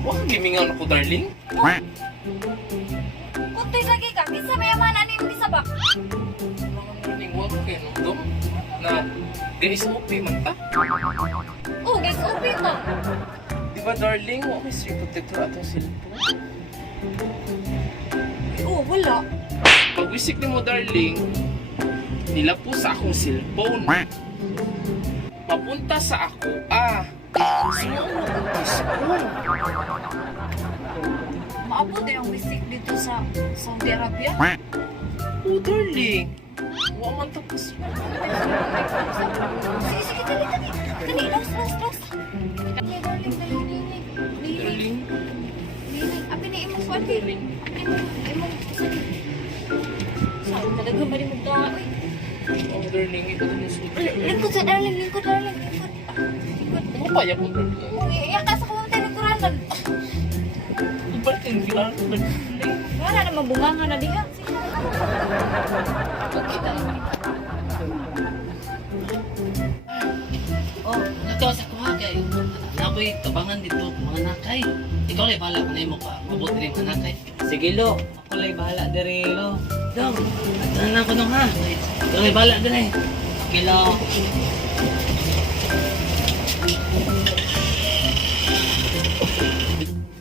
Wah, gimingan ako, darling. Kuntoy lagi ka, kinsa mayaman ani mo gisabak? Darling, wag kayo nung na GSOP man ta. Oh, guys, open ta. Di ba, darling? Wag may screen protector atong cellphone. Oh, wala. Pag wisik ni mo, darling, nila po sa akong cellphone. Papunta sa ako, sumuot ang cellphone. Maabot yung wisik dito sa Saudi Arabia. Oh, darling. Wag man tapos. Sige, sige, dali, dali. Dali, los. Dali, darling, dali, ninig. Darling. Ninig. Abi na imong swati. Darling. Imong swati. Saan talaga ba ni mo da? Uy. Oh, darling. Ito din yung sulit. Lingkod sa darling, lingkod. Lingkod. Ano pa yan po, darling? Uy, iyak ka sa kumang tinituranan. Iba't yung kailangan, darling. Wala naman bunga na diha. Sige na. Oh, ikaw sa kuha kay naboy tabangan dito mga nakay. Ikaw lay bahala kung imo ka. Mabuti rin ka nakay. Sige lo, ako lay bahala diri lo. Dong, atanan ko nung ha. Ikaw lay bahala diri. Sige lo.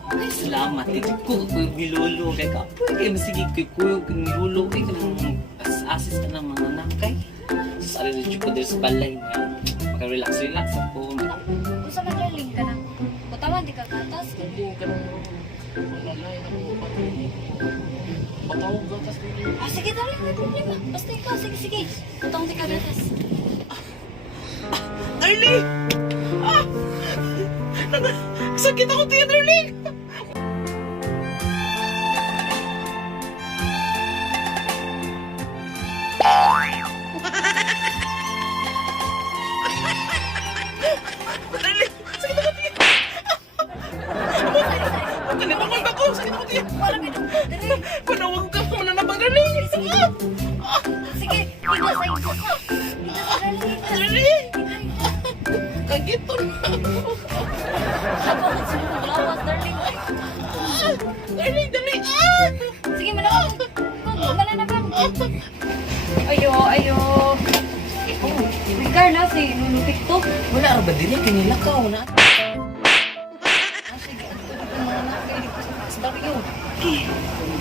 Ay, salamat. Ito ko gilulo kay ka. Kay masigi ko gilulo kay kanang asis ka ng mga nakay. Sa rin ko diri sa balay nga. Relax ako. Kung sa magaling ka na. Butawan di ka gatas. Darling, ka nang malalay na mo patawag gatas, darling. Sige darling, may problema. Basta ikaw, sige. Butawan di ka gatas. Darling! Sakit ako tiyan, darling! Kalibangan ako! Sakit ako tiyan! Parang may doktor dire. Panawag ka! Mananabang, darling! Sige, ikaw sa ikaw. Ikaw sa darling. Darling! Kagito na ako! Habang lawas, darling. Darling, darling! Sige, manawag. Mananabang. Ayo. Oh, may car na si Lulupik to. Wala ra ba dili kanila ka una? Sige, sa baryo.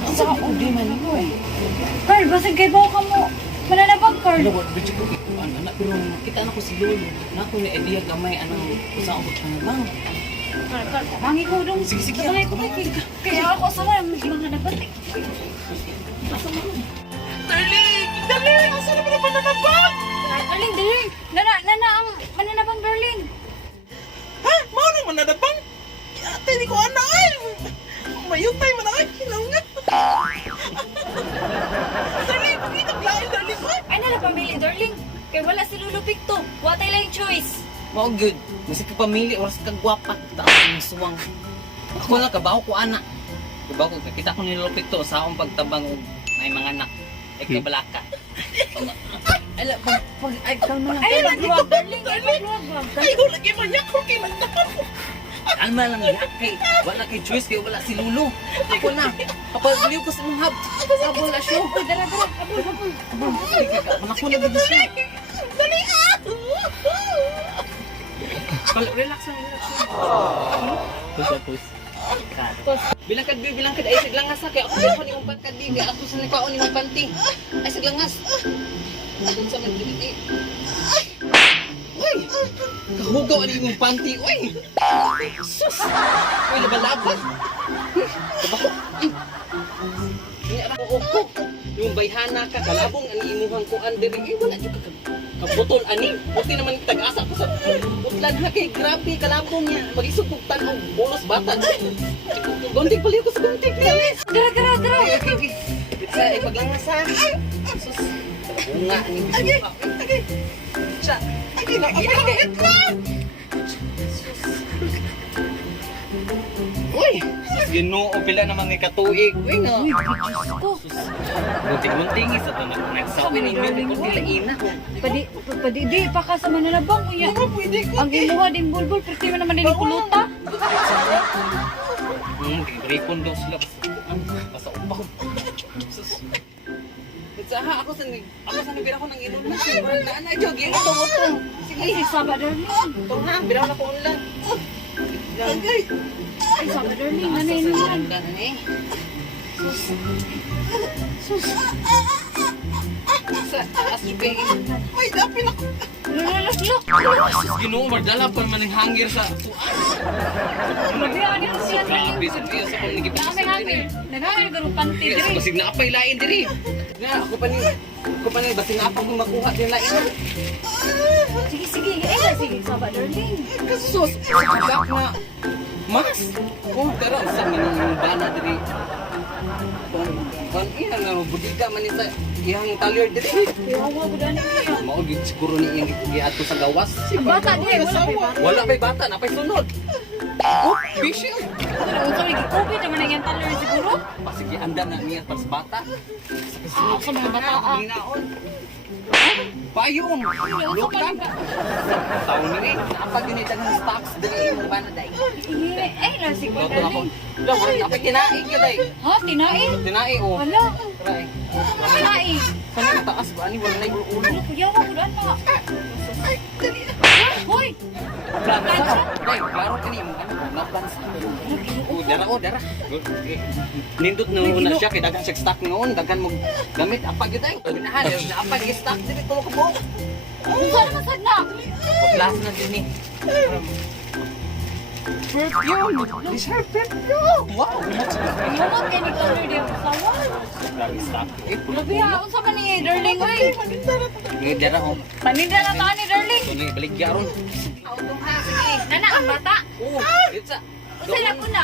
Asa ko di man mo eh. Carl, basig kay bawa ka mo. Mananabang, Carl. Ano ba bitch ko anak pero nakita na ko si Lolo. Na ko ni idea gamay anang usa ko na bang. Carl, tabangi ko dong. Sige. Tabangi ko. Kaya ako sama yung mga nabatik. Darling! Darling! Asa na ba na mananabang? Darling. Nana ang mananabang, darling. Ha? Mao na mananabang? Ate, di ko ana ay! Mayutay man ay! Hinunga! Darling! Pakita lain, darling! Ay, nala pamili, darling. Kaya wala si Lulupik to. Watay lang yung choice. Mao good. Kasi ka pamili oras ka gwapa taong suwang. Ako lang kabaw ko ana. Kabaw ko kita ko nilupit to sa akong pagtabang og may mga anak. Ikaw balaka. Ala pag ay kalma lang. Ay, magluwag, darling. Ay, magluwag. Ay, ko lagi manyak ko kay mantak! Kalma lang yak kay wala kay choice kay wala si Lulu. Ako na. Kapag beliw ko sa mga hab. Sabol na siya. Dara. Manako na dito siya. Dali! Relax lang. Push. Bilangkad ay siglangas kay ako ni mong pangkad di ako sa nikaon ni mong panty. Ay siglangas. Kung sa man dili. Uy! Kahugaw ani mong panty, uy! Sus! Uy, labalaban! Kabako! Ini ara ko. Yung bayhana ka, kalabong ani imuhang kuan diri. Wala jud ka kabutol ani. Buti naman tag-asa ko sa utlan na kay grabe kalabong niya. Mag-isog kog tan-og bolos bata. Gunting paliw ko sa gunting. Dara. Okay. Sa ipaglangas ha. Sus! Bunga ni bisuka. Siya. Ay, uy! Sus, ginoo, pila naman nga katuig. Uy, no. Gunting-gunting, isa to nagsawi ninyo. Hindi ko sila ina. Di pa ka sa mananabang. Uya. Pwede ko! Ang imuha din bulbul. Pero di mo naman din kuluta. Ripon daw sila. Basta upaw. Sus. Bitsaha, ako sa nabira ko ng ilon na. Sigurad na ana, Jog. Yung ito. Sige. Ay, sama darling. Ito ha, biraw na ko ulan. Agay. Ay, sama darling. Ano Asa yun sa naman? ulan eh. Sus. Sa taas yung ilon. Ay, dapin ako. Look. Sus, Ginoo, mardala pa man ng hangir sa kuan. Grabe, ano yung siya darling? Grabe, sa Diyos ako nagipasok Dami hangin. Nagangin ka rin panty Yes, diri. basig na apay lain diri. Nga, ako pa ni basig na apay kung makuha din lain. Sige. Ay, sige. Sama darling. Sus, sakak na. Mas, kung pero sa minong dana diri. Kung iya na budiga man ni sa iyang talir diri. Yawa ko dani niya. Mao gid siguro ni iyang giadto sa gawas. Ang bata diri. Wala pa bata. Wala pa'y bata, napay sunod. Oh, busy. Pero sorry, COVID naman ang yung taller siguro. Sige, anda na niya para sa bata. Sa mga bata. Ginaon. Payong. Lukan. Taon ni rin. Napag ginitan ng stocks dali yung banaday. Ay, lasig mo Luto na ko. darling. Lukan, napay tinaig ka day. Ha? Tinain? Tinaig oh. Wala. Try. Tinain. Kanina taas ba? Ani wala na yung ulo. Yawa ko daan pa. Hoy! Day, klaro ka niyo. Napans. Oh, dara. Nindot na una siya, kay dagan siya stock noon, dagan mo gamit, apag yun tayo. Apag yung stock, sige, tulog ko po. Kung saan naman sad na? Paglas na din eh. Perfume! This her perfume! Wow! Yawa kay ni taller di ako sawan. Daming stock. Grabe ha, unsa man ni darling oy. Ngayon, dara ko. Paninda na taan ni darling. Ito na ibalik yaron. Auto ha, sige. Nana ang bata. Oo, it's a... Unsa lang ko na?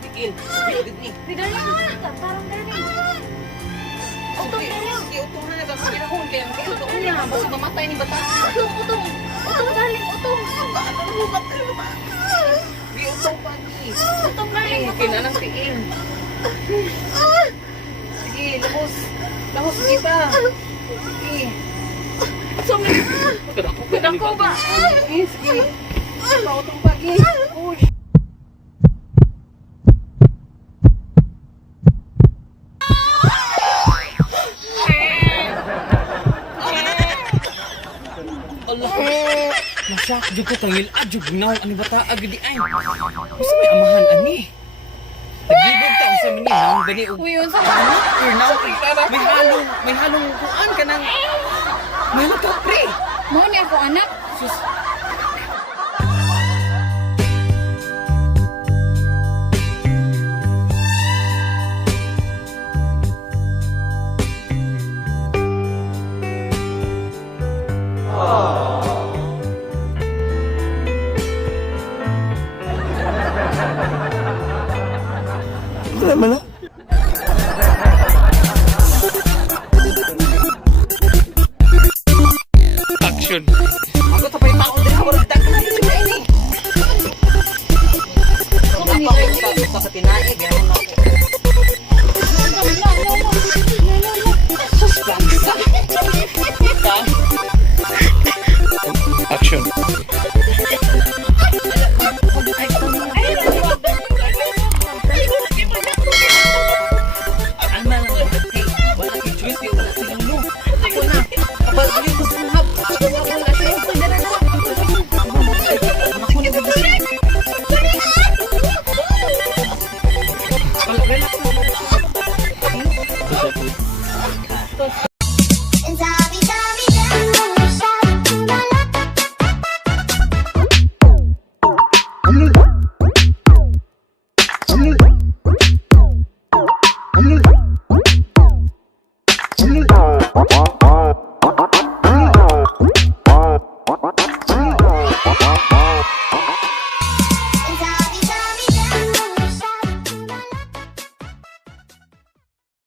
Tigil. Tigil ni. Ni darling. Parang darling. Auto Sige, darling. sige, utuhan na. Basta ginahon kaya. Utuhan na. Basta mamatay ni bata. Auto darling, auto. Di utong pa ni. Auto darling. Kinanang tigil. Sige, lahos. Lahos, sige pa. Sige. Sumi. Pinako ba? Sige, sige. Pautong pagi. Uy. Allah. Masak jud ko tangil adjug naw ani bata agdi ay. Usa may amahan ani. Naglibog ta usa man ni nang gani og Uy, unsa ba? or naw may halong kuan kanang may halong pre. Mo ni ako anak. Sus. Ano naman no? Action. Ako to pa yung taon din ako nagdagan din sila ini. Ako sa patinaig yan ako. Sus, bangsa.